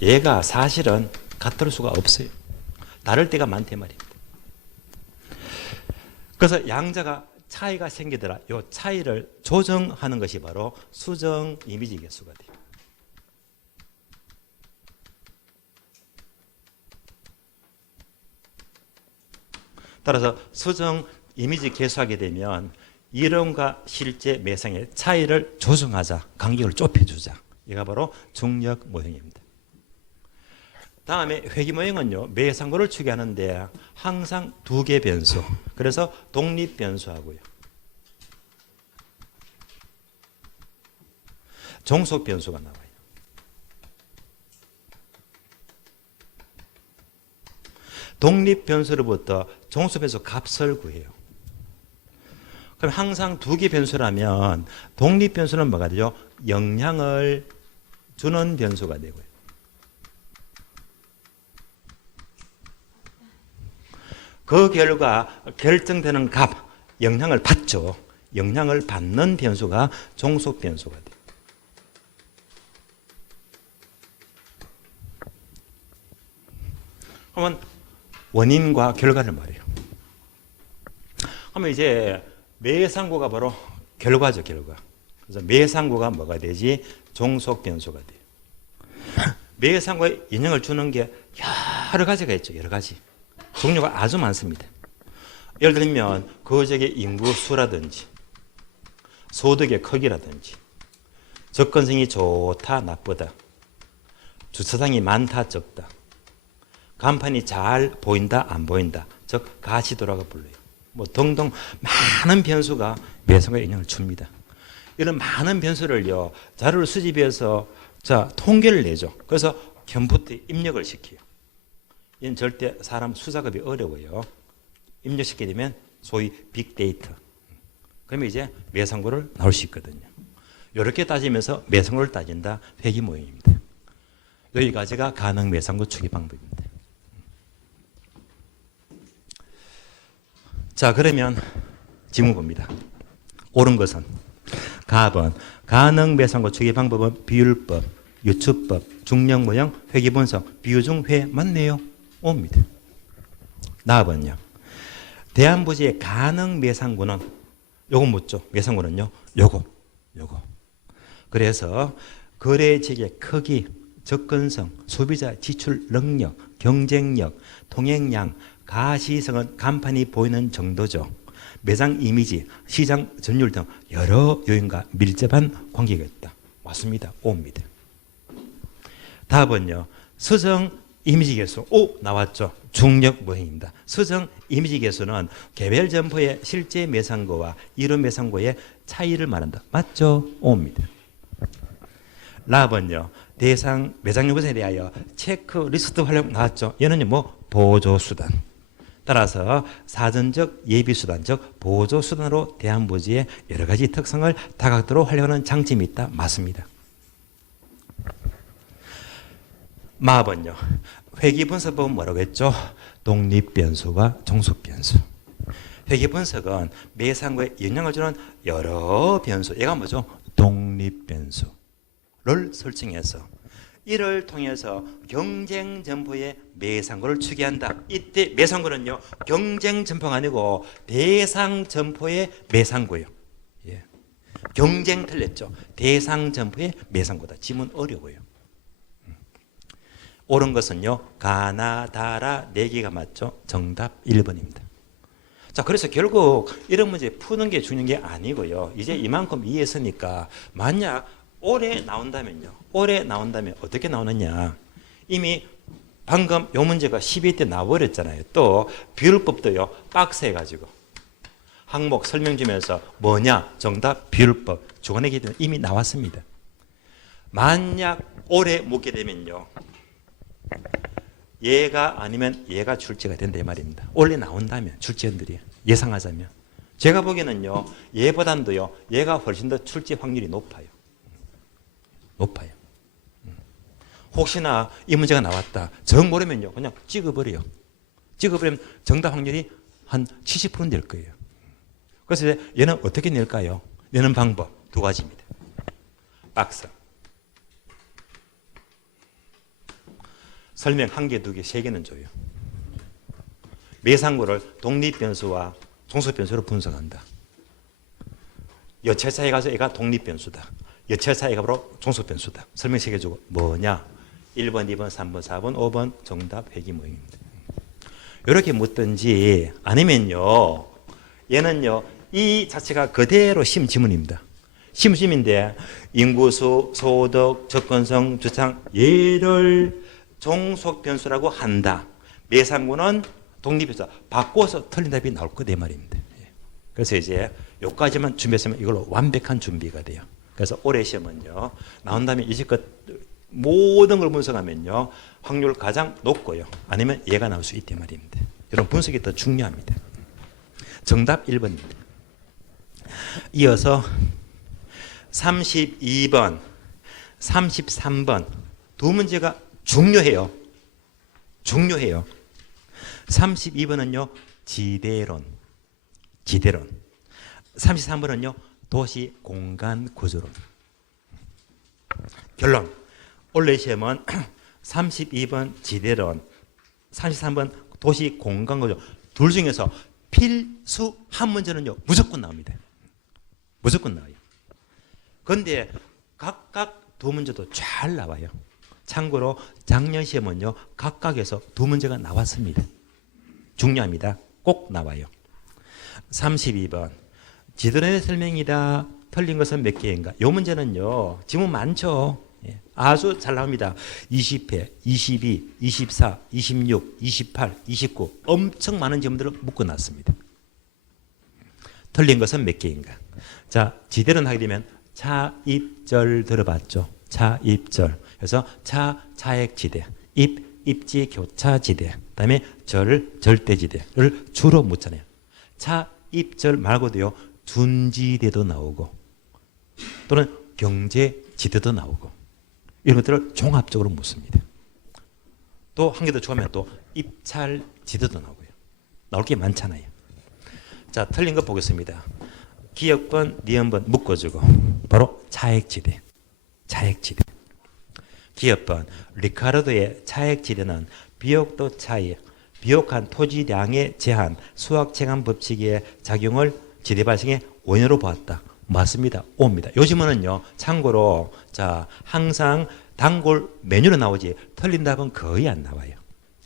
얘가 사실은 같을 수가 없어요. 다를 때가 많대 말입니다. 그래서 양자가 차이가 생기더라. 이 차이를 조정하는 것이 바로 수정 이미지 개수가 돼요. 따라서 수정 이미지 개수하게 되면 이론과 실제 매상의 차이를 조정하자, 간격을 좁혀주자. 이가 바로 중력 모형입니다. 다음에 회귀 모형은요, 매상고를 추계하는데 항상 두 개 변수. 그래서 독립 변수하고요, 종속 변수가 나와요. 독립 변수로부터 종속 변수 값을 구해요. 그럼 항상 두 개 변수라면 독립 변수는 뭐가 되죠? 영향을 주는 변수가 되고요. 그 결과 결정되는 값, 영향을 받죠. 영향을 받는 변수가 종속 변수가 돼요. 그러면 원인과 결과를 말해요. 그러면 이제 매상고가 바로 결과죠, 결과. 그래서 매상고가 뭐가 되지? 종속 변수가 돼요. 매상고에 영향을 주는 게 여러 가지가 있죠, 여러 가지. 종류가 아주 많습니다. 예를 들면 그 지역의 인구 수라든지 소득의 크기라든지 접근성이 좋다 나쁘다, 주차장이 많다 적다, 간판이 잘 보인다 안 보인다, 즉 가시도라고 불러요. 뭐 등등 많은 변수가 매상고에 영향을 줍니다. 이런 많은 변수를요, 자료를 수집해서 통계를 내죠. 그래서 컴퓨터에 입력을 시켜요. 이는 절대 사람 수작업이 어려워요. 입력시키게 되면 소위 빅데이터. 그러면 이제 매상고를 나올 수 있거든요. 이렇게 따지면서 매상고를 따진다, 회귀 모형입니다. 여기까지가 가능 매상고 추계 방법입니다. 자, 그러면 지문 봅니다. 옳은 것은 갑은 가능 매상고 추계 방법은 비율법, 유추법, 중력 모형, 회귀 분석, 비유 중 회 맞네요. 옵니다. 나번요. 대한부지의 가능 매상고는 요거 묻죠. 매상고는요, 요거. 그래서 거래책의 크기, 접근성, 소비자 지출 능력, 경쟁력, 통행량, 가시성은 간판이 보이는 정도죠. 매장 이미지, 시장 점유율 등 여러 요인과 밀접한 관계가 있다. 맞습니다. 옵니다. 답은요, 수정 이미지 개수. 오, 나왔죠. 중력 모형입니다. 수정 이미지 개수는 개별 점포의 실제 매상고와 이론 매상고의 차이를 말한다. 맞죠? 옵니다. 랍은요, 대상 매장 요건에 대하여 체크리스트 활용 나왔죠. 얘는 뭐 보조수단. 따라서 사전적 예비수단, 즉 보조수단으로 대한부지의 여러 가지 특성을 다각도로 활용하는 장점이 있다. 맞습니다. 마번요. 회귀 분석법은 뭐라고 했죠? 독립 변수와 종속 변수. 회귀 분석은 매상고에 영향을 주는 여러 변수, 얘가 뭐죠? 독립 변수를 설정해서 이를 통해서 경쟁 점포의 매상고를 추계한다. 이때 매상고는요, 경쟁 점포가 아니고 대상 점포의 매상고예요. 예. 경쟁 틀렸죠. 대상 점포의 매상고다. 지문 어려워요. 옳은 것은요, 가나다라 4개가 맞죠? 정답 1번입니다. 자, 그래서 결국 이런 문제 푸는 게 중요한 게 아니고요. 이제 이만큼 이해했으니까 만약 올해 나온다면요. 올해 나온다면 어떻게 나오느냐. 이미 방금 요 문제가 12회 때 나와버렸잖아요. 또 비율법도요, 박스해가지고 항목 설명 주면서 뭐냐, 정답, 비율법, 주관의 기준은 이미 나왔습니다. 만약 올해 묻게 되면요, 얘가 아니면 얘가 출제가 된다 이 말입니다. 원래 나온다면 출제원들이 예상하자면 제가 보기에는요, 얘보단도요 얘가 훨씬 더 출제 확률이 높아요. 혹시나 이 문제가 나왔다 정 모르면요 그냥 찍어버려요. 찍어버리면 정답 확률이 한 70% 될 거예요. 그래서 얘는 어떻게 낼까요? 내는 방법 두 가지입니다. 박스 설명 한 개, 두 개, 세 개는 줘요. 매상고를 독립변수와 종속변수로 분석한다. 여체사에 가서 얘가 독립변수다. 여체사에 가 바로 종속변수다. 설명 세 개 주고 뭐냐? 1번, 2번, 3번, 4번, 5번 정답 회귀 모형입니다. 이렇게 묻든지 아니면요. 얘는요. 이 자체가 그대로 심지문입니다. 심지문인데 인구수, 소득, 접근성, 주창 얘를 종속변수라고 한다. 매상고는 독립변수 바꿔서 틀린 답이 나올 거 내 말입니다. 그래서 이제 여기까지만 준비했으면 이걸로 완벽한 준비가 돼요. 그래서 올해 시험은요. 나온 다음에 이제껏 모든 걸 분석하면요. 확률 가장 높고요. 아니면 얘가 나올 수 있단 말입니다. 이런 분석이 더 중요합니다. 정답 1번입니다. 이어서 32번, 33번 두 문제가 중요해요. 중요해요. 32번은요. 지대론. 33번은요. 도시 공간 구조론. 결론. 올해 시험은 32번 지대론, 33번 도시 공간 구조 둘 중에서 필수 한 문제는요. 무조건 나옵니다. 무조건 나와요. 그런데 각각 두 문제도 잘 나와요. 참고로 작년 시험은요. 각각에서 두 문제가 나왔습니다. 중요합니다. 꼭 나와요. 32번 지도론의 설명이다. 틀린 것은 몇 개인가? 이 문제는요. 지문 많죠. 아주 잘 나옵니다. 20회, 22, 24, 26, 28, 29 엄청 많은 지문들을 묶어놨습니다. 틀린 것은 몇 개인가? 자, 지대론 하게 되면 차입절 들어봤죠? 차입절. 그래서 차액지대, 입지교차지대, 그다음에 절대지대를 주로 묻잖아요. 차입절 말고도요. 둔지대도 나오고 또는 경제지대도 나오고 이런 것들을 종합적으로 묻습니다. 또 한 개 더 추가하면 또 입찰지대도 나오고요. 나올 게 많잖아요. 자, 틀린 거 보겠습니다. 기역번, 니은번 묶어주고 바로 차액지대. 기역번, 리카르도의 차액지대는 비옥도 차이, 비옥한 토지량의 제한, 수학체감 법칙의 작용을 지대 발생의 원인으로 보았다. 맞습니다. O입니다. 요즘은요, 참고로, 자, 항상 단골 메뉴로 나오지, 틀린 답은 거의 안 나와요.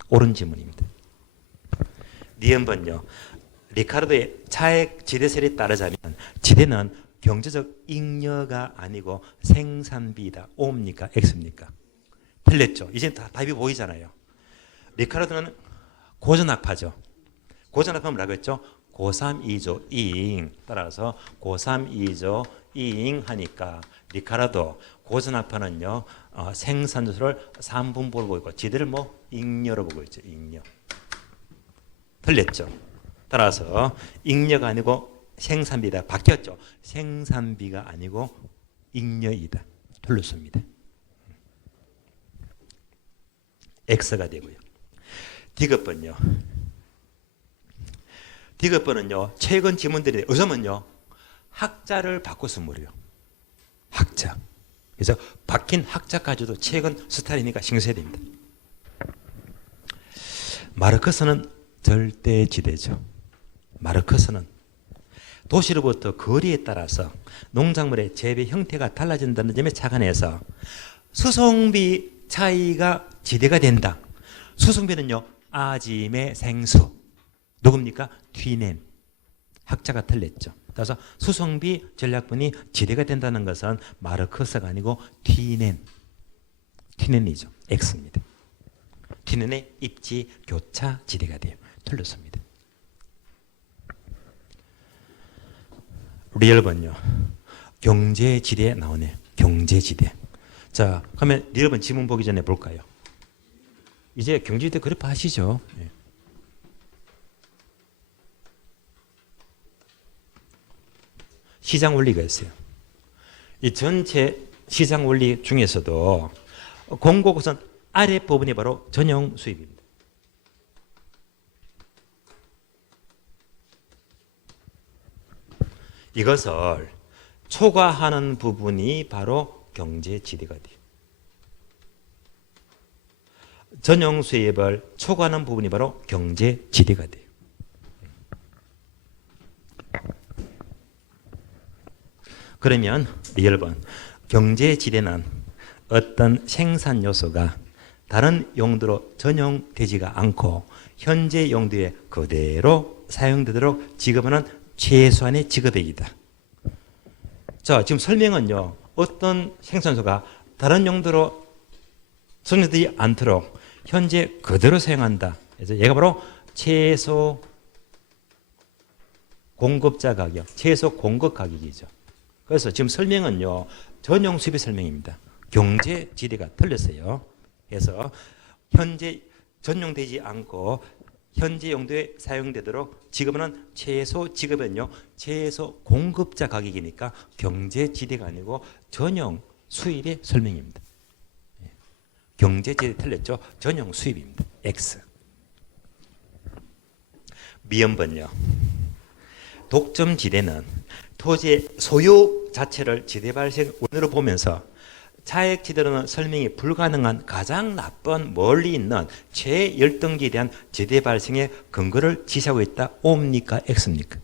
옳은 지문입니다. 니은번요, 리카르도의 차액 지대설에 따르자면, 지대는 경제적 잉여가 아니고 생산비이다. O입니까? X입니까? 틀렸죠. 이제 다 답이 보이잖아요. 리카르도는 고전학파죠. 고전학파는 뭐라고 했죠? 고3, 2조, 이잉. 따라서 고3, 2조, 이잉 하니까 리카르도 고전학파는요. 생산조를 3분법을 보고 있고 지대를 뭐 잉여로 보고 있죠. 잉여. 틀렸죠. 따라서 잉여가 아니고 생산비다. 바뀌었죠. 생산비가 아니고 잉여이다. 틀렸습니다. X가 되고요. 디귿번요. 디귿번은요. 최근 지문들이 요즘은요. 학자를 바꿔서 물어요. 학자. 그래서 바뀐 학자까지도 최근 스타일이니까 신경 써야 됩니다. 마르크스는 절대지대죠. 마르크스는 도시로부터 거리에 따라서 농작물의 재배 형태가 달라진다는 점에 착안해서 수송비 차이가 지대가 된다. 수송비는요. 아짐의 생수. 누굽니까? 튀넨. 학자가 틀렸죠. 따라서 수송비 전략분이 지대가 된다는 것은 마르크스가 아니고 튀넨. 튀넨이죠. X입니다. 튀넨의 입지 교차 지대가 돼요. 틀렸습니다. 리얼번요. 경제지대 나오네요. 경제지대. 자, 그러면 리얼번 지문 보기 전에 볼까요? 이제 경제지대 그래프 하시죠. 네. 시장 원리가 있어요. 이 전체 시장 원리 중에서도 공고구선 아래 부분이 바로 전용 수입입니다. 이것을 초과하는 부분이 바로 경제지대가 돼요. 전용 수입을 초과하는 부분이 바로 경제지대가 돼요. 그러면 1번 경제지대는 어떤 생산 요소가 다른 용도로 전용되지가 않고 현재 용도에 그대로 사용되도록 지급하는 최소한의 지급액이다. 자, 지금 설명은요, 어떤 생산소가 다른 용도로 전용되지 않도록 현재 그대로 사용한다. 그래서 얘가 바로 최소 공급자 가격, 최소 공급 가격이죠. 그래서 지금 설명은요, 전용 수입의 설명입니다. 경제지대가 틀렸어요. 그래서 현재 전용되지 않고 현재 용도에 사용되도록 지급하는 최소 지급은요, 최소 공급자 가격이니까 경제지대가 아니고 전용 수입의 설명입니다. 경제지대 틀렸죠? 전용 수입입니다. X. 미음번요. 독점지대는 토지의 소유 자체를 지대 발생 원으로 보면서 차액지대로는 설명이 불가능한 가장 나쁜 멀리 있는 최열등지에 대한 지대 발생의 근거를 지시하고 있다. O입니까? X입니까?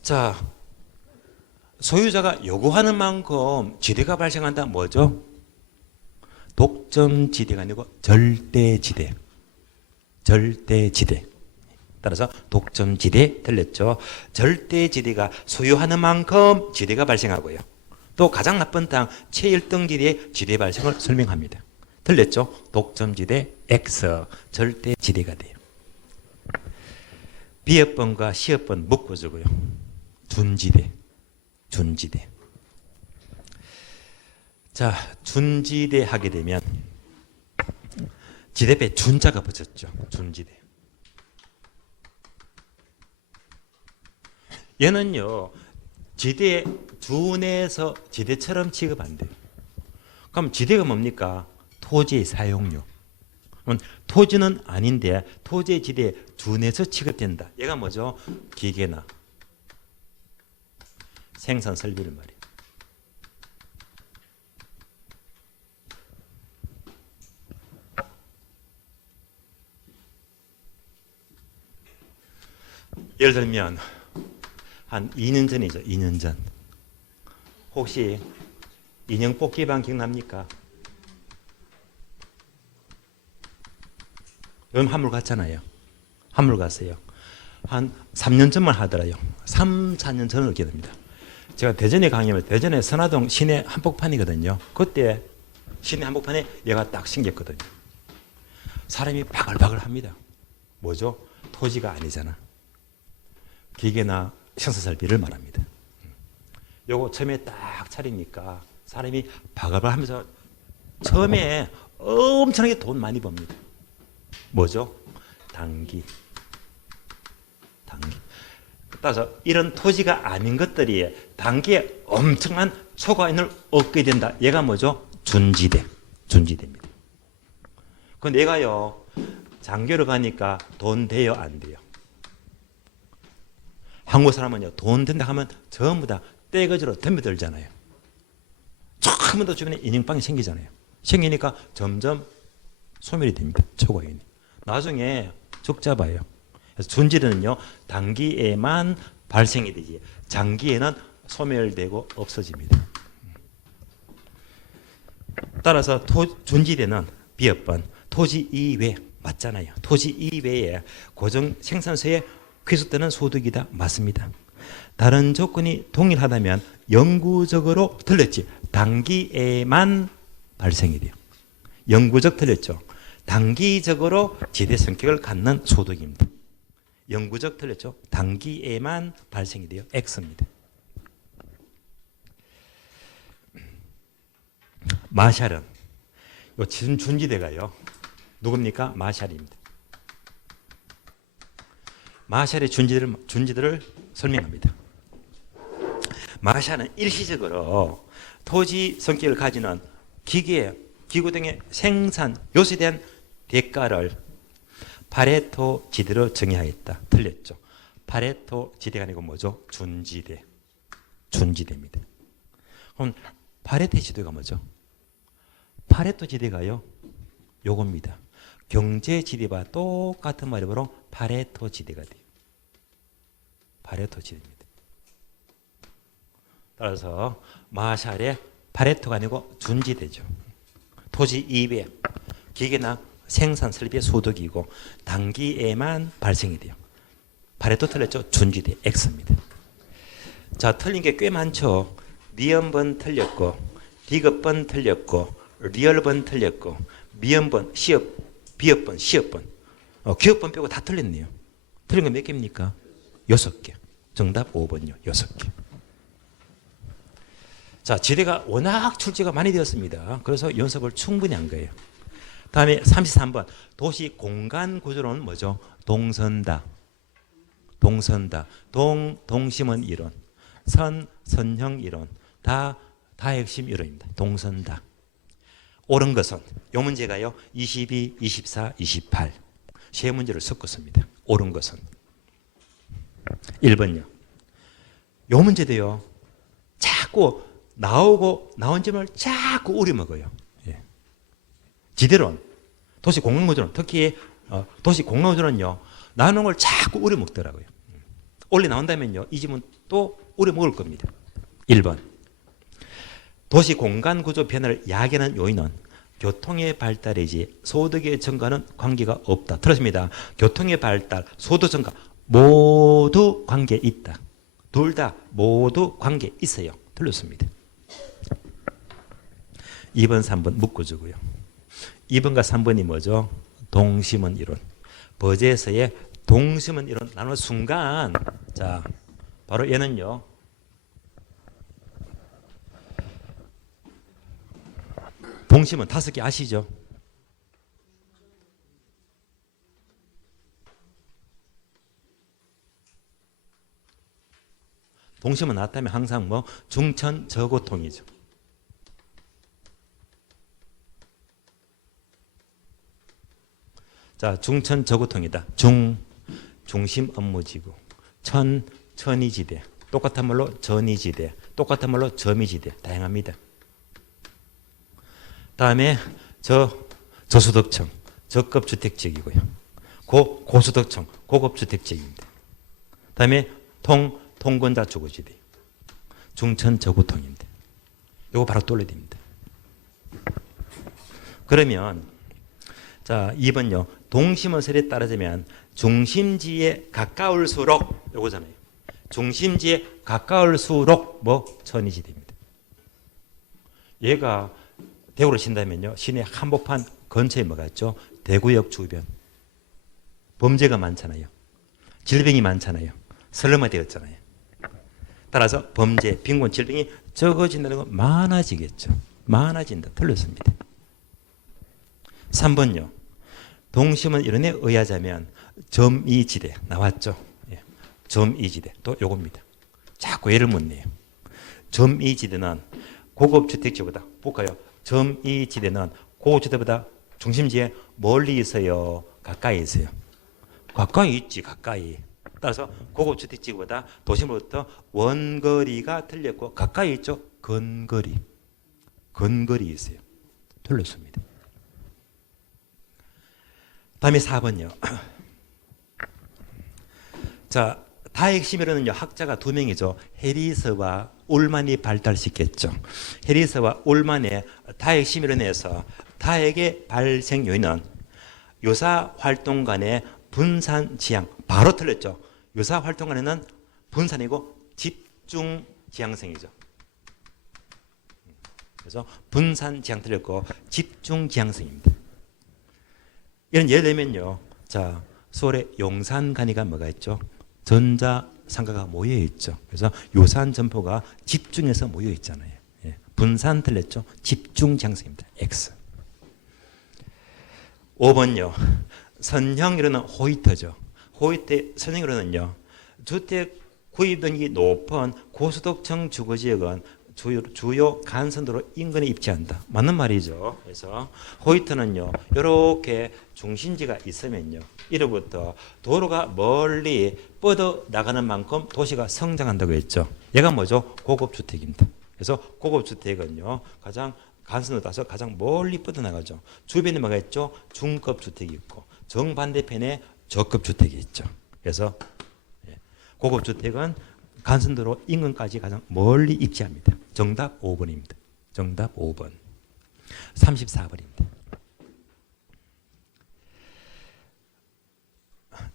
자, 소유자가 요구하는 만큼 지대가 발생한다. 뭐죠? 독점지대가 아니고 절대지대. 절대지대. 따라서 독점지대 틀렸죠. 절대지대가 소유하는 만큼 지대가 발생하고요. 또 가장 나쁜 땅 최일등지대의 지대 발생을 설명합니다. 틀렸죠. 독점지대 X 절대지대가 돼요. B여번과 C여번 묶어주고요. 준지대. 준지대. 자, 준지대 하게 되면 지대에 준자가 붙였죠. 준지대. 얘는요, 지대 준에서 지대처럼 취급 안 돼요. 그럼 지대가 뭡니까? 토지의 사용료. 토지는 아닌데 토지의 지대에 준에서 취급된다. 얘가 뭐죠? 기계나 생산 설비를 말이에요. 예를 들면 한 2년 전이죠. 2년 전. 혹시 인형 뽑기방 기억납니까? 여러분 한물 갔잖아요. 한물 갔어요. 한 3년 전만 하더라요. 3, 4년 전을 기억합니다. 제가 대전에 강의를 대전에 선화동 시내 한복판이거든요. 그때 시내 한복판에 얘가 딱 생겼거든요. 사람이 바글바글 합니다. 뭐죠? 토지가 아니잖아. 기계나 생산설비를 말합니다. 요거 처음에 딱 차리니까 사람이 바글바글 하면서 처음에 엄청나게 돈 많이 법니다. 뭐죠? 단기. 따라서 이런 토지가 아닌 것들이 단기에 엄청난 초과인을 얻게 된다. 얘가 뭐죠? 준지대. 준지대입니다. 그런데 얘가요, 장교를 가니까 돈 돼요? 안 돼요? 한국 사람은요, 돈 된다 하면 전부 다 떼거지로 덤벼들잖아요. 조금만 더 주변에 인형빵이 생기잖아요. 생기니까 점점 소멸이 됩니다. 초과인이. 나중에 적자봐요. 그래서 준지대는요, 단기에만 발생이 되지 장기에는 소멸되고 없어집니다. 따라서 준지대는 B여번 토지 이외 맞잖아요. 토지 이외에 고정 생산소에 귀속되는 소득이다. 맞습니다. 다른 조건이 동일하다면 영구적으로 틀렸지. 단기에만 발생이 돼요. 영구적 틀렸죠. 단기적으로 지대 성격을 갖는 소득입니다. 영구적 틀렸죠. 단기에만 발생이 돼요. X입니다. 마샬은 요 준지대가요. 누굽니까? 마샬입니다. 마샬의 준지대를 설명합니다. 마샬은 일시적으로 토지 성격을 가지는 기구 등의 생산 요소에 대한 대가를 파레토 지대로 정의하였다. 틀렸죠. 파레토 지대가 아니고 뭐죠? 준지대. 준지대입니다. 그럼 파레토 지대가 뭐죠? 파레토 지대가요. 요겁니다. 경제 지대와 똑같은 말이므로 파레토 지대가 돼요. 파레토 지대입니다. 따라서 마샬의 파레토가 아니고 준지대죠. 토지 2배, 기계나 생산 설비의 소득이고 단기에만 발생이 돼요. 파레토 틀렸죠? 준지대 X입니다. 자, 틀린 게 꽤 많죠. 미연번 틀렸고, 디귿번 틀렸고, 리얼번 틀렸고, 미연번, 시업, 비업번, 시업번, 기업번 빼고 다 틀렸네요. 틀린 거 몇 개입니까? 6개. 정답 5번요. 6개. 자, 지대가 워낙 출제가 많이 되었습니다. 그래서 연습을 충분히 한 거예요. 다음에 33번. 도시 공간 구조론은 뭐죠? 동선다. 동선다. 동심원 이론. 선형 이론. 다 핵심 이론입니다. 동선다. 옳은 것은 이 문제가요. 22, 24, 28. 세 문제를 섞었습니다. 옳은 것은. 1번요. 이 문제도요. 자꾸 나온 점을 자꾸 우려먹어요. 예. 지대론, 도시 공간구조론, 특히 도시 공간구조론은요. 나오는 걸 자꾸 우려먹더라고요. 원래 나온다면요. 이 지문 또 우려먹을 겁니다. 1번. 도시 공간구조 변화를 야기하는 요인은 교통의 발달이지 소득의 증가는 관계가 없다. 들었습니다. 교통의 발달, 소득 증가 모두 관계 있다. 둘 다 모두 관계 있어요. 틀렸습니다. 2번, 3번 묶어주고요. 2번과 3번이 뭐죠? 동심원 이론. 버제에서의 동심원 이론 나누는 순간, 자, 바로 얘는요. 동심원 5개 아시죠? 동심원 나왔다면 항상 뭐 중천 저고통이죠. 자, 중천 저고통이다. 중심 업무지구. 천이지대. 똑같은 말로 전이지대. 똑같은 말로 점이지대. 다양합니다. 다음에 저소득층. 저급 주택지역이고요. 고소득층. 고급 주택지역입니다. 다음에 통근자 주거지대. 중천 저고통입니다. 이거 바로 떠올려야 됩니다. 그러면 자, 2번요. 동심원설에 따르자면 중심지에 가까울수록 요거잖아요. 중심지에 가까울수록 뭐 천이지대입니다. 얘가 대구를 신다면요. 시내 한복판 근처에 뭐가 있죠? 대구역 주변. 범죄가 많잖아요. 질병이 많잖아요. 설렁화 되었잖아요. 따라서 범죄, 빈곤, 질병이 적어진다는 건 많아지겠죠. 많아진다. 틀렸습니다. 3번요. 동심원 이론에 의하자면 점이지대 나왔죠. 예. 점이지대 또 요겁니다. 자꾸 예를 묻네요. 점이지대는 고급주택지보다 볼까요? 점이지대는 고급주택보다 중심지에 멀리 있어요? 가까이 있어요? 가까이 있지. 가까이. 따라서 고급주택지보다 도심으로부터 원거리가 틀렸고 가까이 있죠. 근거리 있어요. 틀렸습니다. 다음에 4번요. 자, 다핵심이론은요. 학자가 2명이죠. 해리스와 울만이 발달시켰죠. 해리스와 울만의 다핵심이론에서 다핵의 발생 요인은 유사 활동 간의 분산 지향. 바로 틀렸죠. 유사 활동 간에는 분산이고 집중 지향성이죠. 그래서 분산 지향 틀렸고 집중 지향성입니다. 이런 예를 들면요. 자, 서울에 용산간이가 뭐가 있죠? 전자상가가 모여 있죠. 그래서 요산 점포가 집중해서 모여 있잖아요. 예. 분산 틀렸죠? 집중 지향성입니다. X. 5번요. 선형이론은 호이트죠. 호이트의 선형이론은요. 주택 구입 등이 높은 고소득층 주거지역은 주요 간선도로 인근에 입지한다. 맞는 말이죠. 그래서 호이트는요. 이렇게 중심지가 있으면요. 이로부터 도로가 멀리 뻗어 나가는 만큼 도시가 성장한다고 했죠. 얘가 뭐죠? 고급주택입니다. 그래서 고급주택은요. 가장 간선으로 따서 가장 멀리 뻗어나가죠. 주변에 뭐가 있죠? 중급 주택이 있고 정반대편에 저급 주택이 있죠. 그래서 고급 주택은 간선도로 인근까지 가장 멀리 입지합니다. 정답 5번입니다. 정답 5번. 34번입니다.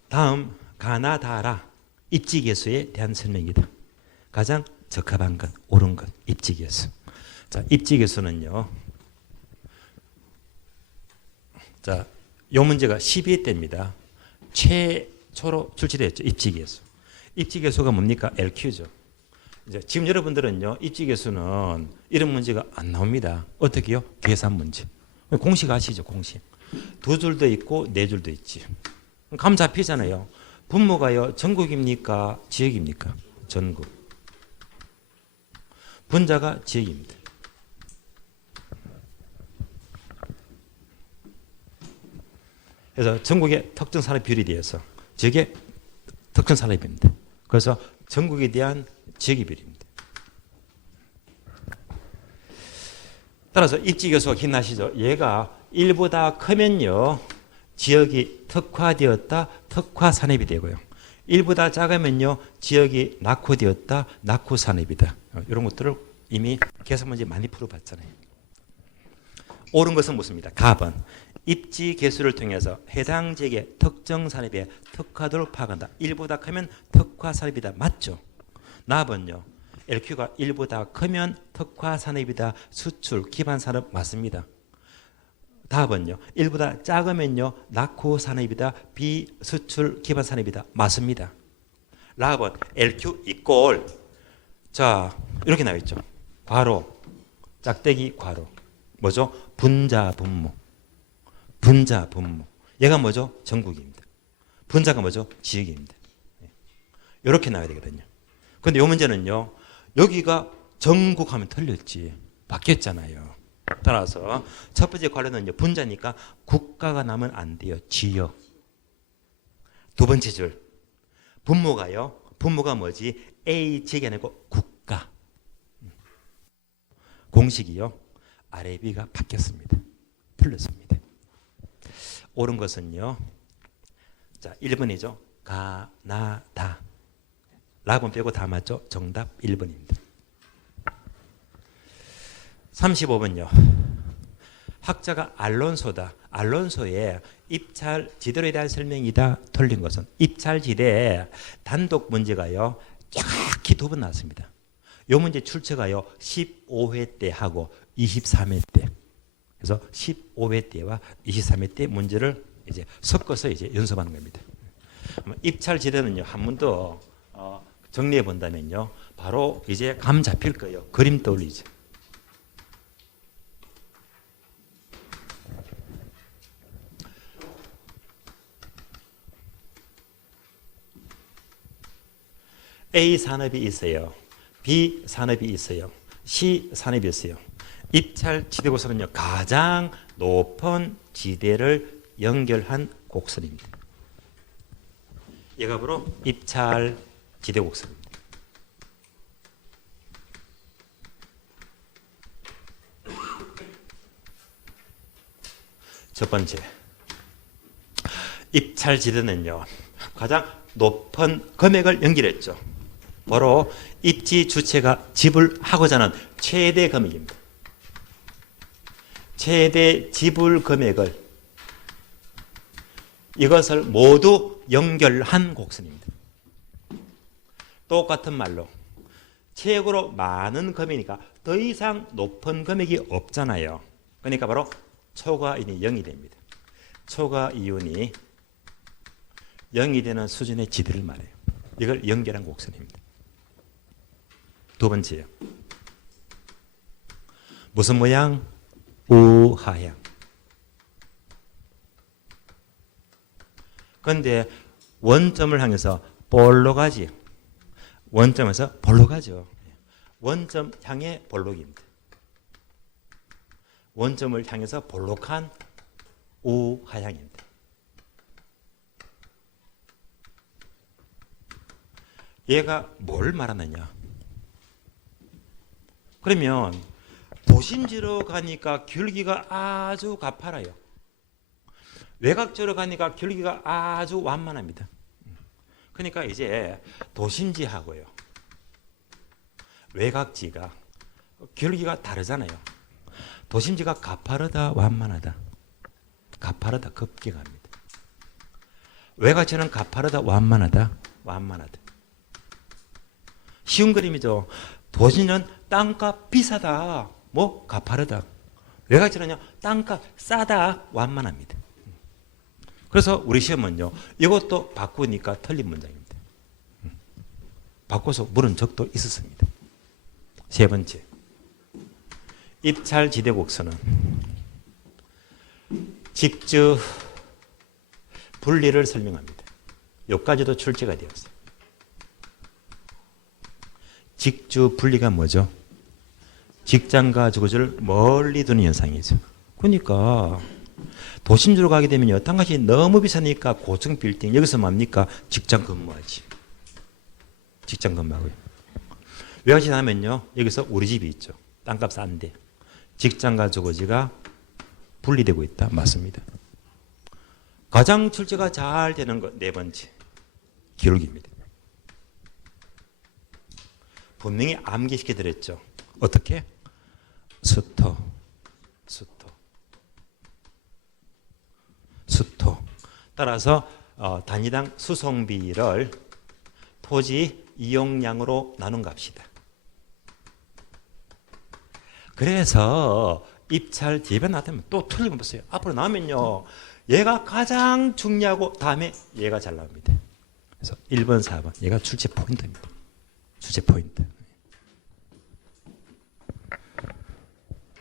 다음 가나다라 입지계수에 대한 설명이다. 가장 적합한 것, 옳은 것, 입지계수. 자, 입지계수는요. 자, 요 문제가 12회 때입니다. 최초로 출시됐죠. 입지계수. 입지계수가 뭡니까? LQ죠. 이제 지금 여러분들은요, 입지계수는 이런 문제가 안 나옵니다. 어떻게요? 계산 문제. 공식 아시죠? 공식. 두 줄도 있고 네 줄도 있지. 감 잡히잖아요. 분모가요, 전국입니까? 지역입니까? 전국. 분자가 지역입니다. 그래서 전국의 특정 산업 비율에 대해서 지역의 특정 산업입니다. 그래서 전국에 대한 지역의 비율입니다. 따라서 입지계수가 기억나시죠? 얘가 1보다 크면요, 지역이 특화되었다, 특화산업이 되고요. 1보다 작으면요, 지역이 낙후되었다, 낙후산업이다. 이런 것들을 이미 계산 문제 많이 풀어봤잖아요. 옳은 것은 무엇입니다? 갑은 입지 계수를 통해서 해당 지역의 특정 산업의 특화도를 파악한다. 1보다 크면 특화산업이다. 맞죠? 납은요, LQ가 1보다 크면 특화산업이다. 수출, 기반산업 맞습니다. 답은요, 1보다 작으면요, 낙후산업이다. 비수출 기반산업이다. 맞습니다. 랍은 LQ 이꼴, 자, 이렇게 나와있죠. 괄호, 짝대기 괄호. 뭐죠? 분자 분모. 분자 분모. 얘가 뭐죠? 전국입니다. 분자가 뭐죠? 지역입니다. 이렇게 나와야 되거든요. 근데 이 문제는요, 여기가 전국 하면 틀렸지. 바뀌었잖아요. 따라서 첫 번째 관련은요, 분자니까 국가가 나면 안 돼요. 지역. 두 번째 줄. 분모가요. 분모가 뭐지? A 지역이 아니고 국가. 공식이요. 아래 B가 바뀌었습니다. 틀렸습니다. 옳은 것은요. 자, 1번이죠. 가, 나, 다. 라본 빼고 다 맞죠? 정답 1번입니다. 35번요. 학자가 알론소다. 알론소의 입찰 지도에 대한 설명이다. 틀린 것은 입찰 지대 단독 문제가요, 정확히 두 번 나왔습니다. 이 문제 출처가요 15회 때 하고 23회 때. 그래서 15회 때와 23회 때 문제를 이제 섞어서 이제 연습하는 겁니다. 입찰 지대는요, 한 번 더 정리해 본다면요, 바로 이제 감 잡힐 거예요. 그림 떠올리죠. A 산업이 있어요. B 산업이 있어요. C 산업이 있어요. 입찰 지대곡선은요, 가장 높은 지대를 연결한 곡선입니다. 얘가 바로 입찰 지대곡선입니다. 첫 번째, 입찰 지대는요, 가장 높은 금액을 연결했죠. 바로 입지 주체가 지불하고자 하는 최대 금액입니다. 최대 지불 금액을, 이것을 모두 연결한 곡선입니다. 똑같은 말로 최고로 많은 금액이니까 더 이상 높은 금액이 없잖아요. 그러니까 바로 초과이윤이 0이 됩니다. 초과이윤이 0이 되는 수준의 지대를 말해요. 이걸 연결한 곡선입니다. 두 번째요. 무슨 모양? 우하향. 그런데 원점을 향해서 볼록 가지. 원점에서 볼록 가죠. 원점 향해 볼록입니다. 원점을 향해서 볼록한 우하향입니다. 얘가 뭘 말하느냐? 그러면 도심지로 가니까 기울기가 아주 가파라요. 외곽지로 가니까 기울기가 아주 완만합니다. 그러니까 이제 도심지하고요, 외곽지가 기울기가 다르잖아요. 도심지가 가파르다, 완만하다. 가파르다, 급격합니다. 외곽지는 가파르다, 완만하다. 완만하다. 쉬운 그림이죠. 도심은 땅값 비싸다, 뭐 가파르다. 외곽지는요, 땅값 싸다, 완만합니다. 그래서 우리 시험은요, 이것도 바꾸니까 틀린 문장입니다. 바꿔서 물은 적도 있었습니다. 세 번째, 입찰지대 곡선은 직주 분리를 설명합니다. 여기까지도 출제가 되었어요. 직주 분리가 뭐죠? 직장과 주거지를 멀리 두는 현상이죠. 그러니까 도심지로 가게 되면요, 땅값이 너무 비싸니까 고층 빌딩, 여기서 뭡니까? 직장 근무하지. 직장 근무하고요. 외곽지 나면요, 여기서 우리 집이 있죠. 땅값 싼데 직장과 주거지가 분리되고 있다. 맞습니다. 가장 출제가 잘 되는 것 네 번째, 기울기입니다. 분명히 암기시켜 드렸죠. 어떻게? 수토. 따라서 단위당 수송비를 토지 이용량으로 나눈 값이다. 그래서 입찰 뒤에 나타나면 또 틀리면 보세요. 앞으로 나오면요, 얘가 가장 중요하고 다음에 얘가 잘 나옵니다. 그래서 1번, 4번 얘가 출제 포인트입니다. 출제 포인트.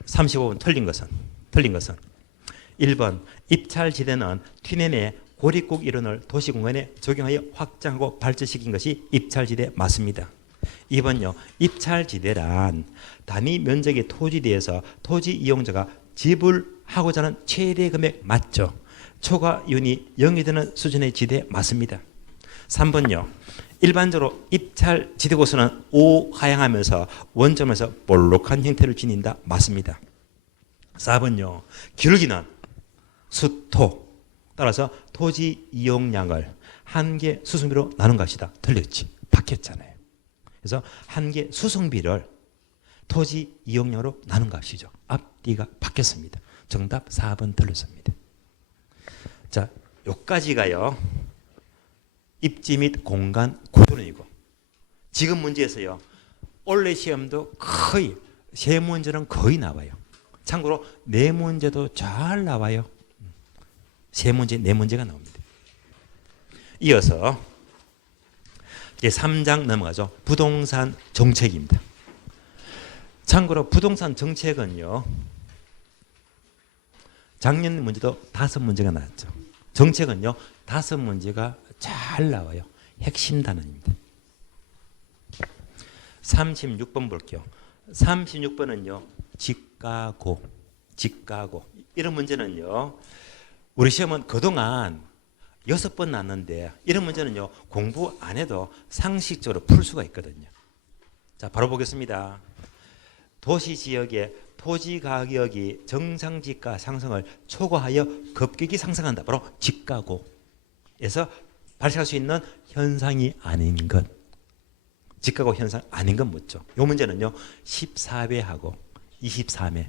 35번 틀린 것은 1번, 입찰지대는 튀내내 고립국 이론을 도시공간에 적용하여 확장하고 발전시킨 것이 입찰지대 맞습니다. 2번요, 입찰지대란 단위 면적의 토지대에서 토지 이용자가 지불하고자 하는 최대 금액 맞죠? 초과이윤이 0이 되는 수준의 지대 맞습니다. 3번요, 일반적으로 입찰지대 고수는 오하향하면서 원점에서 볼록한 형태를 지닌다 맞습니다. 4번요, 기울기는 수토, 따라서 토지 이용량을 한개 수송비로 나눈 것이다. 틀렸지. 바뀌었잖아요. 그래서 한개 수송비를 토지 이용량으로 나눈 값이죠. 앞뒤가 바뀌었습니다. 정답 4번 틀렸습니다. 자, 여기까지가요, 입지 및 공간 구조론이고, 지금 문제에서요, 원래 시험도 거의 세 문제는 거의 나와요. 참고로 네 문제도 잘 나와요. 세 문제, 네 문제가 나옵니다. 이어서 이제 3장 넘어가죠. 부동산 정책입니다. 참고로 부동산 정책은요, 작년 문제도 5문제가 나왔죠. 정책은요, 5문제가 잘 나와요. 핵심 단원입니다. 36번 볼게요. 36번은요, 직가고. 이런 문제는요, 우리 시험은 그동안 6번 났는데, 이런 문제는요, 공부 안 해도 상식적으로 풀 수가 있거든요. 자, 바로 보겠습니다. 도시지역의 토지 가격이 정상지가 상승을 초과하여 급격히 상승한다. 바로 직가고에서 발생할 수 있는 현상이 아닌 것. 직가고 현상 아닌 건 묻죠. 이 문제는요, 14회하고 23회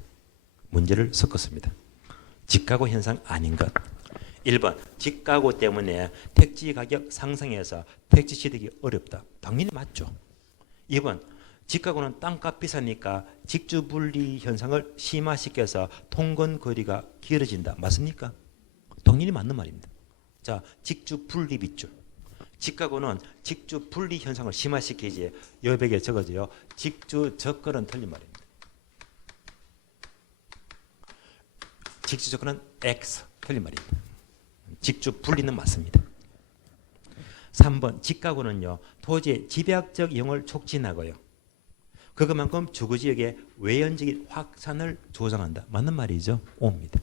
문제를 섞었습니다. 직가고 현상 아닌 것. 1번, 직가고 때문에 택지 가격 상승해서 택지 취득이 어렵다. 당연히 맞죠. 2번, 직가고는 땅값 비싸니까 직주 분리 현상을 심화시켜서 통근 거리가 길어진다. 맞습니까? 당연히 맞는 말입니다. 자, 직주 분리 빗줄. 직가고는 직주 분리 현상을 심화시키지. 여백에 적어져요. 직주 접근은 틀린 말입니다. 직주 접근은 X, 틀린 말입니다. 직주 분리는 맞습니다. 3번, 직가고는요, 토지의 집약적 이용을 촉진하고요, 그것만큼 주거지역의 외연적인 확산을 조장한다. 맞는 말이죠. O입니다.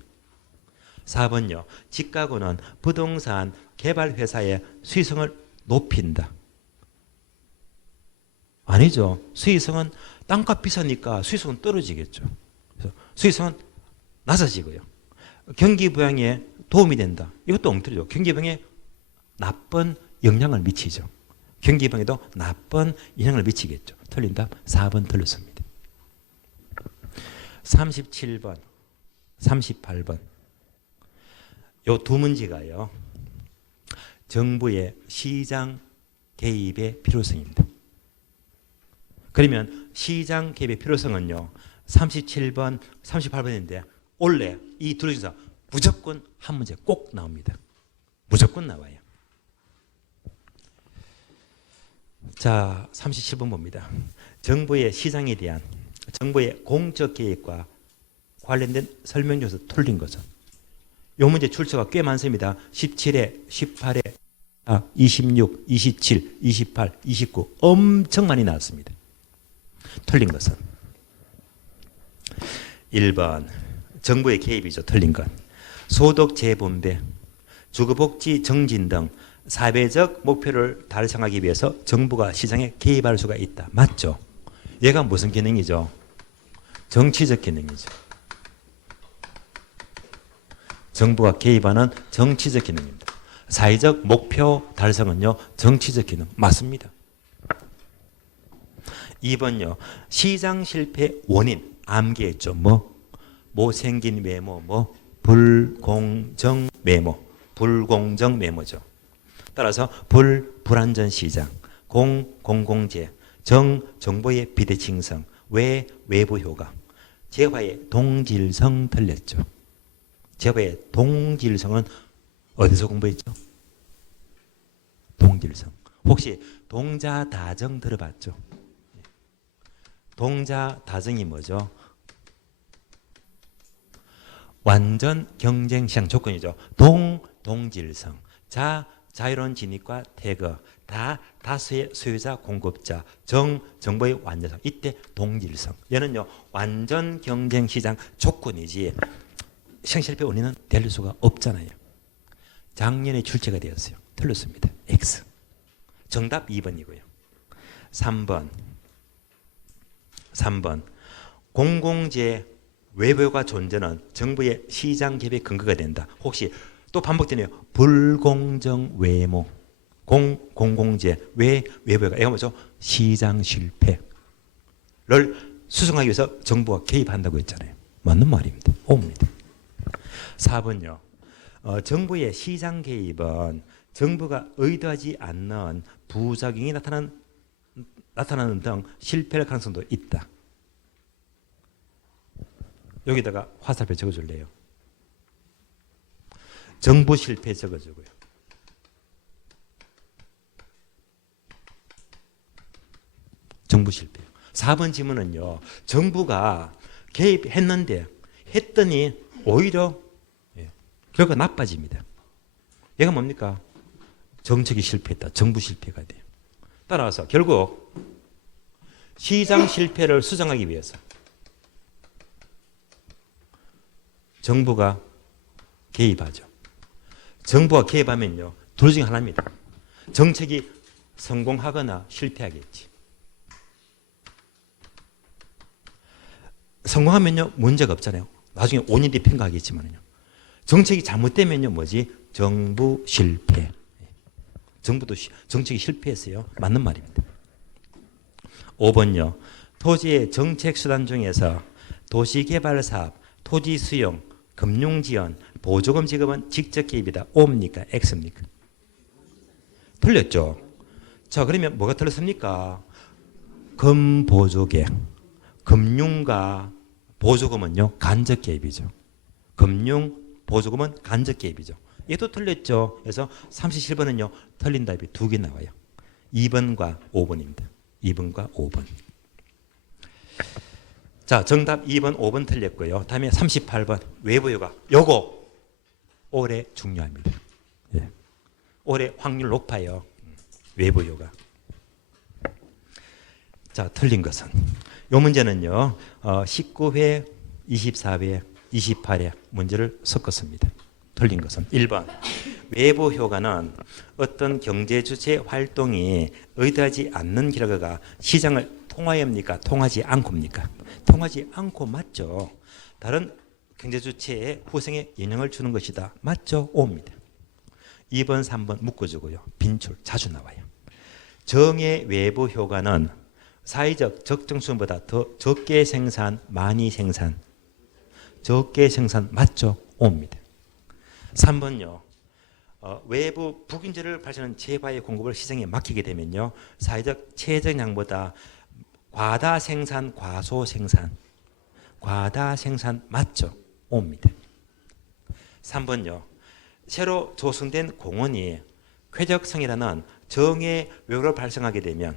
4번요, 직가고는 부동산 개발회사의 수익성을 높인다. 아니죠. 수익성은 땅값 비싸니까 수익성은 떨어지겠죠. 수익성은 낮아지고요. 경기 부양에 도움이 된다. 이것도 엉터리죠. 경기 부양에 나쁜 영향을 미치죠. 경기 부양에도 나쁜 영향을 미치겠죠. 틀린 답 4번 틀렸습니다. 37번, 38번. 요 두 문제가요. 정부의 시장 개입의 필요성입니다. 그러면 시장 개입의 필요성은요. 37번, 38번인데 원래 이 둘 중에서 무조건 한 문제 꼭 나옵니다. 무조건 나와요. 자, 37번 봅니다. 정부의 시장에 대한 정부의 공적 개입과 관련된 설명 중에서 틀린 거죠. 이 문제 출처가 꽤 많습니다. 17회, 18회, 26, 27, 28, 29 엄청 많이 나왔습니다. 틀린 것은 1번 정부의 개입이죠. 틀린 건 소득 재분배, 주거복지 정진 등 사회적 목표를 달성하기 위해서 정부가 시장에 개입할 수가 있다. 맞죠? 얘가 무슨 기능이죠? 정치적 기능이죠. 정부가 개입하는 정치적 기능입니다. 사회적 목표 달성은요, 정치적 기능. 맞습니다. 2번요. 시장 실패 원인 암기했죠. 못생긴 외모, 불공정 외모, 불공정 외모죠. 따라서 불안전 시장, 공공재, 정보의 비대칭성, 외부 효과, 재화의 동질성 틀렸죠. 재화의 동질성은 어디서 공부했죠? 동질성. 혹시 동자다정 들어봤죠? 동자다정이 뭐죠? 완전 경쟁 시장 조건이죠. 동질성. 자유로운 진입과 태거. 다수의 소유자 공급자. 정보의 완전성. 이때 동질성. 얘는요. 완전 경쟁 시장 조건이지 시장 실패 원인은 될 수가 없잖아요. 작년에 출제가 되었어요. 틀렸습니다. X. 정답 2번이고요. 3번. 공공재 외부가 존재는 정부의 시장 개입의 근거가 된다. 혹시 또 반복되네요. 불공정 외모. 공공재 외부가 이거 뭐죠? 시장 실패를 수정하기 위해서 정부가 개입한다고 했잖아요. 맞는 말입니다. 옵니다. 4번요. 정부의 시장 개입은 정부가 의도하지 않는 부작용이 나타나는 등 실패할 가능성도 있다. 여기다가 화살표 적어줄래요? 정부 실패 적어주고요. 정부 실패. 4번 질문은요. 정부가 했더니 오히려 결과가 나빠집니다. 얘가 뭡니까? 정책이 실패했다. 정부 실패가 돼요. 따라서 결국 시장 실패를 수정하기 위해서 정부가 개입하죠. 정부가 개입하면요. 둘 중에 하나입니다. 정책이 성공하거나 실패하겠지. 성공하면요. 문제가 없잖아요. 나중에 5년 뒤 평가하겠지만요. 정책이 잘못되면요. 뭐지? 정부 실패. 정부도 정책이 실패했어요. 맞는 말입니다. 5번요. 토지의 정책 수단 중에서 도시개발사업, 토지 수용, 금융지원, 보조금 지급은 직접 개입이다. O입니까? X입니까? 틀렸죠? 자, 그러면 뭐가 틀렸습니까? 금보조개, 금융과 보조금은요. 간접 개입이죠. 금융, 보조금은 간접 개입이죠. 얘도 틀렸죠. 그래서 37번은요. 틀린 답이 2개 나와요. 2번과 5번입니다. 2번과 5번. 자, 정답 2번, 5번 틀렸고요. 다음에 38번 외부 효과. 요거 올해 중요합니다. 예. 올해 확률 높아요. 외부 효과. 자, 틀린 것은 요 문제는요. 19회, 24회, 28회 문제를 섞었습니다. 틀린 것은 1번 외부 효과는 어떤 경제 주체 활동이 의도하지 않는 결과가 시장을 통하합니까? 통하지 않고입니까? 통하지 않고 맞죠. 다른 경제 주체에 후생에 영향을 주는 것이다. 맞죠? O입니다. 2번, 3번 묶어주고요. 빈출 자주 나와요. 정의 외부 효과는 사회적 적정수준보다 더 적게 생산, 많이 생산. 적게 생산 맞죠? O입니다. 3번요. 외부 북인재를 발생하는 재화의 공급을 시장에 맡기게 되면요. 사회적 최적량보다 과다 생산, 과소 생산. 과다 생산 맞죠? O입니다. 3번요. 새로 조성된 공원이 쾌적성이라는 정의 외부를 발생하게 되면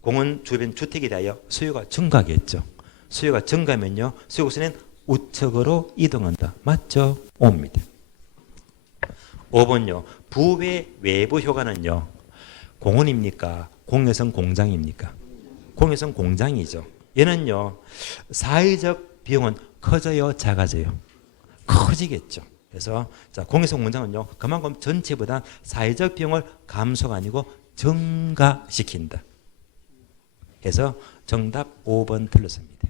공원 주변 주택에 대하여 수요가 증가하겠죠. 수요가 증가하면요. 수요구세는 우측으로 이동한다. 맞죠? O입니다. 5번요. 부의 외부 효과는요. 공원입니까? 공여성 공장입니까? 공여성 공장이죠. 얘는요. 사회적 비용은 커져요? 작아져요? 커지겠죠. 그래서 자, 공여성 공장은요. 그만큼 전체보다 사회적 비용을 감소가 아니고 증가시킨다. 그래서 정답 5번 틀렸습니다.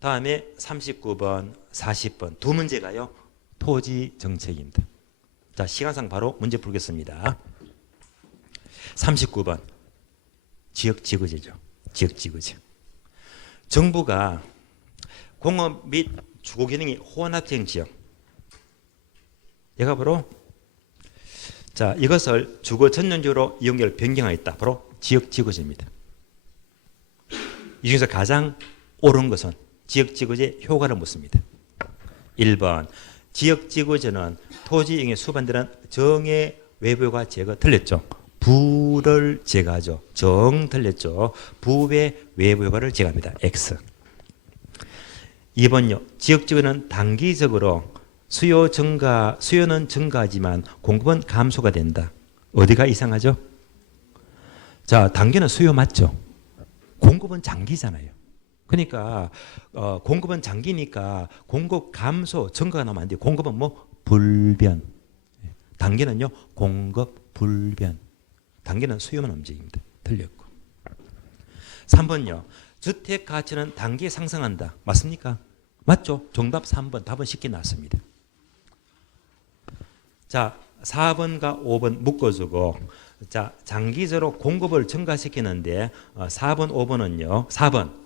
다음에 39번, 40번 두 문제가요. 토지 정책입니다. 자, 시간상 바로 문제 풀겠습니다. 39번 지역지구제죠. 지역지구제. 정부가 공업 및 주거기능이 혼합형 지역. 얘가 바로 자, 이것을 주거 전용지로 이용을 변경하였다. 바로 지역지구제입니다. 이 중에서 가장 옳은 것은 지역지구제 효과를 묻습니다. 1번 지역지구제는 토지이용에 수반되는 정의 외부효과 제거 틀렸죠. 부를 제거하죠. 정 틀렸죠. 부의 외부효과를 제거합니다. X. 2번요. 지역지구는 단기적으로 수요는 증가하지만 공급은 감소가 된다. 어디가 이상하죠? 자, 단기는 수요 맞죠? 공급은 장기잖아요. 그러니까 공급은 장기니까 공급 감소 증가가 나면 안 돼요. 공급은 뭐 불변. 단기는요 공급 불변. 단기는 수요만 움직입니다. 틀렸고. 3번요. 주택 가치는 단기에 상승한다. 맞습니까? 맞죠? 정답 3번. 답은 쉽게 나왔습니다. 자, 4번과 5번 묶어주고 자, 장기적으로 공급을 증가시키는데 4번, 5번은요. 4번.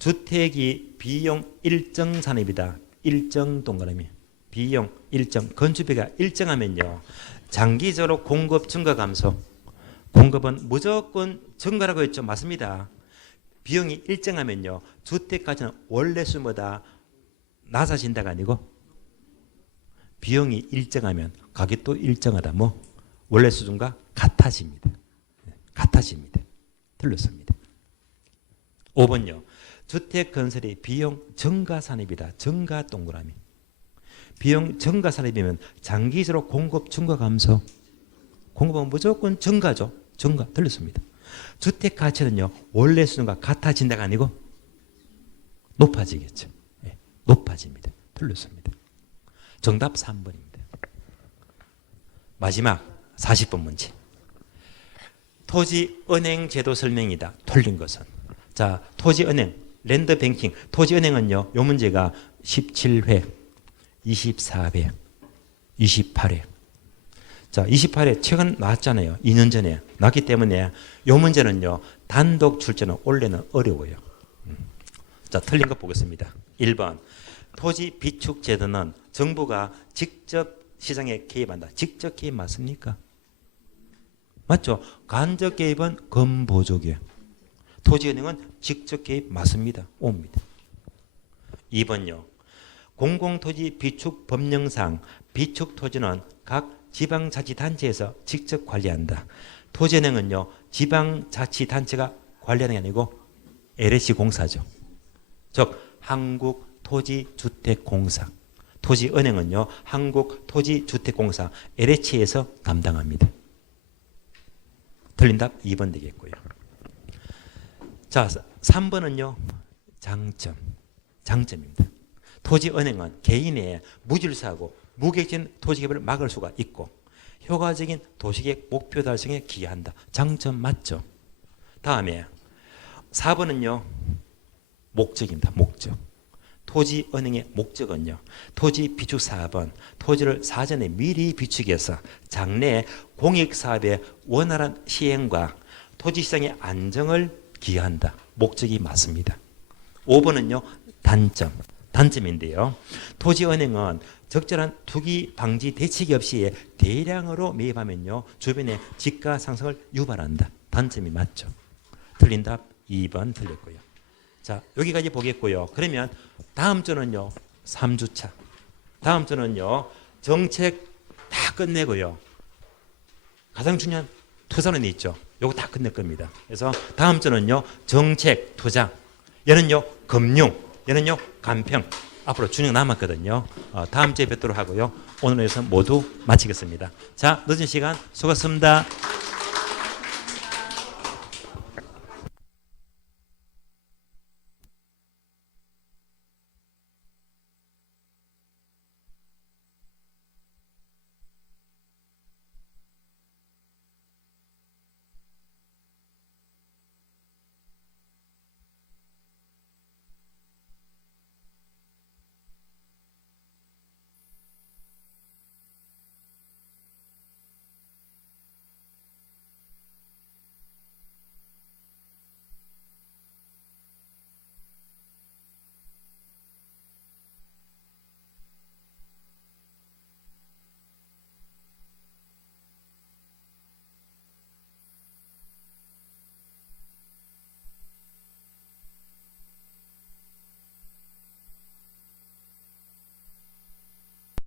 주택이 비용 일정 산입이다. 일정 동그라미. 비용 일정. 건축비가 일정하면요. 장기적으로 공급 증가 감소. 공급은 무조건 증가라고 했죠. 맞습니다. 비용이 일정하면요. 주택 가치는 원래 수보다 낮아진다가 아니고 비용이 일정하면 가격도 일정하다. 뭐 원래 수준과 같아집니다. 같아집니다. 틀렸습니다. 5번요. 주택 건설의 비용 증가 산입이다. 증가 동그라미. 비용 증가 산입이면 장기적으로 공급 증가 감소. 공급은 무조건 증가죠. 증가. 틀렸습니다. 주택 가치는요. 원래 수준과 같아진다가 아니고 높아지겠죠. 네, 높아집니다. 틀렸습니다. 정답 3번입니다. 마지막 40번 문제. 토지은행 제도 설명이다. 틀린 것은. 자, 토지은행, 랜드뱅킹. 토지은행은요. 요 문제가 17회, 24회, 28회. 자, 28회 최근 나왔잖아요. 2년 전에 나왔기 때문에 요 문제는요. 단독 출제는 원래는 어려워요. 자, 틀린 거 보겠습니다. 1번. 토지 비축 제도는 정부가 직접 시장에 개입한다. 직접 개입 맞습니까? 맞죠? 간접 개입은 건보조개. 토지은행은 직접 개입 맞습니다. 옵니다. 2번요. 공공토지 비축 법령상 비축 토지는 각 지방자치단체에서 직접 관리한다. 토지은행은요. 지방자치단체가 관리하는 게 아니고 LH 공사죠. 즉 한국토지주택공사. 토지은행은요. 한국토지주택공사 LH에서 담당합니다. 틀린 답 2번 되겠고요. 자, 3번은요. 장점입니다. 토지은행은 개인의 무질서하고 무계획적인 토지개발을 막을 수가 있고 효과적인 도시계획 목표 달성에 기여한다. 장점 맞죠? 다음에 4번은요. 목적입니다. 목적. 토지은행의 목적은요. 토지 비축 사업은 토지를 사전에 미리 비축해서 장래 공익사업의 원활한 시행과 토지시장의 안정을 기여한다. 목적이 맞습니다. 5번은요. 단점인데요. 토지은행은 적절한 투기 방지 대책이 없이 대량으로 매입하면요. 주변의 집가 상승을 유발한다. 단점이 맞죠. 틀린 답 2번 틀렸고요. 자, 여기까지 보겠고요. 그러면 다음 주는요. 3주차. 다음 주는요. 정책 다 끝내고요. 가장 중요한 투자는 있죠. 요거 다 끝낼 겁니다. 그래서 다음 주는요. 정책, 투자. 얘는요. 금융. 얘는요. 간평. 앞으로 준영 남았거든요. 다음 주에 뵙도록 하고요. 오늘 여기서 모두 마치겠습니다. 자, 늦은 시간 수고하셨습니다.